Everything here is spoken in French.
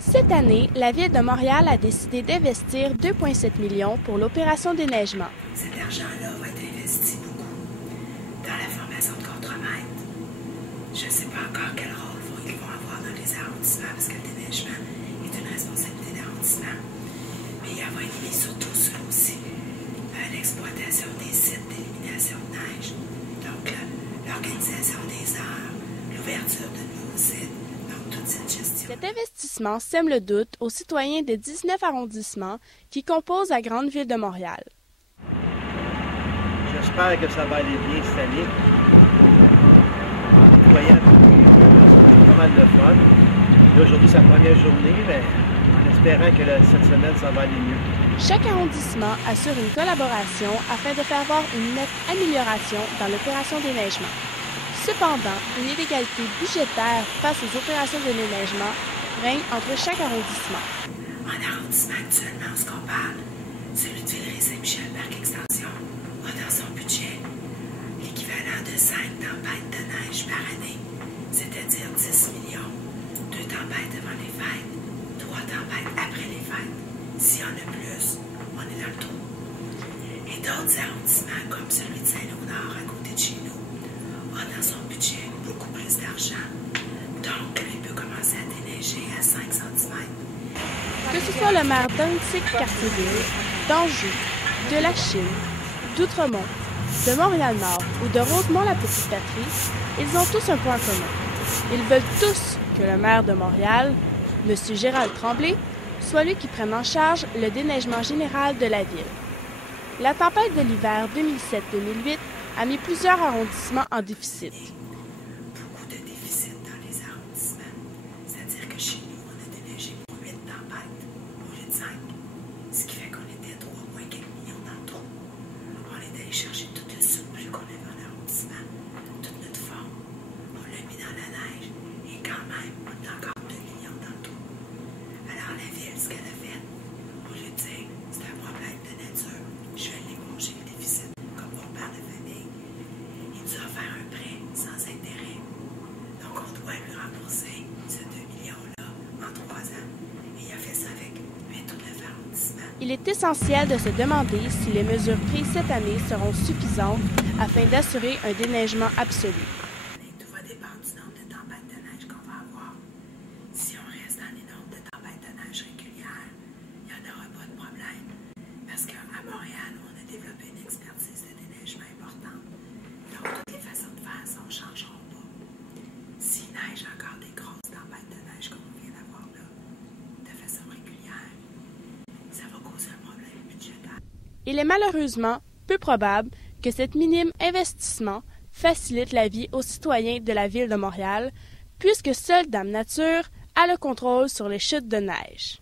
Cette année, la Ville de Montréal a décidé d'investir 2,7 millions pour l'opération déneigement. Cet argent-là va être investi beaucoup dans la formation de contremaîtres. Je ne sais pas encore quel rôle ils vont avoir dans les arrondissements, parce que le déneigement est une responsabilité d'arrondissement. Mais il va être mis surtout sur aussi l'exploitation des sites d'élimination de neige. Donc, l'organisation des heures, l'ouverture de nouveaux sites, donc toute cette gestion. Cet investissement sème le doute aux citoyens des 19 arrondissements qui composent la grande ville de Montréal. J'espère que ça va aller bien cette année. En nettoyant, c'est pas mal de fun. Là, aujourd'hui, c'est la première journée, mais en espérant que cette semaine, ça va aller mieux. Chaque arrondissement assure une collaboration afin de faire voir une nette amélioration dans l'opération déneigement. Cependant, une inégalité budgétaire face aux opérations de déneigement règne entre chaque arrondissement. En arrondissement actuellement, ce qu'on parle, celui de Villeray-Saint-Michel, Parc Extension, a dans son budget l'équivalent de 5 tempêtes de neige par année, c'est-à-dire 10 millions. 2 tempêtes avant les fêtes, 3 tempêtes après les fêtes. S'il y en a plus, on est dans le trou. Et d'autres arrondissements, comme celui de Saint-Léonard, à côté de chez nous, a dans son budget beaucoup plus d'argent. Donc, il peut commencer à déneiger à 5 cm. Que ce soit le maire d'Antique-Cartierville, d'Anjou, de la Chine, d'Outremont, de Montréal-Nord ou de Rosemont-la-Petite-Patrie, ils ont tous un point commun. Ils veulent tous que le maire de Montréal, M. Gérald Tremblay, soit lui qui prenne en charge le déneigement général de la ville. La tempête de l'hiver 2007-2008 a mis plusieurs arrondissements en déficit. Beaucoup de déficit dans les arrondissements. C'est-à-dire que chez nous, on a déneigé pour 8 tempêtes au lieu de 5. Ce qui fait qu'on était à 3,4 millions dans le trou. On est allé chercher tout le surplus qu'on avait en arrondissement, tout notre fond. On l'a mis dans la neige et quand même, on a encore 2 millions dans le trou. Alors la ville, ce qu'elle a fait, au lieu de dire c'est un problème de nature, je vais l'éponger le déficit, comme mon père de famille. Il nous a offert un prêt sans intérêt. Donc on doit lui rembourser ce 2 millions-là en 3 ans. Et il a fait ça avec 8 ou 9 arrondissements. Il est essentiel de se demander si les mesures prises cette année seront suffisantes afin d'assurer un déneigement absolu. Tout va dépendre du nombre de tempêtes de neige qu'on va avoir. Si on reste dans les nombres de tempêtes de neige régulières, il n'y en aura pas de problème. Parce qu'à Montréal, on a développé une expertise de déneigement importante. Donc, toutes les façons de faire ne changeront pas. S'il neige encore des grosses tempêtes de neige comme on vient d'avoir là, de façon régulière, ça va causer un problème budgétaire. Il est malheureusement peu probable que cet minime investissement facilite la vie aux citoyens de la ville de Montréal, puisque seule Dame Nature a le contrôle sur les chutes de neige.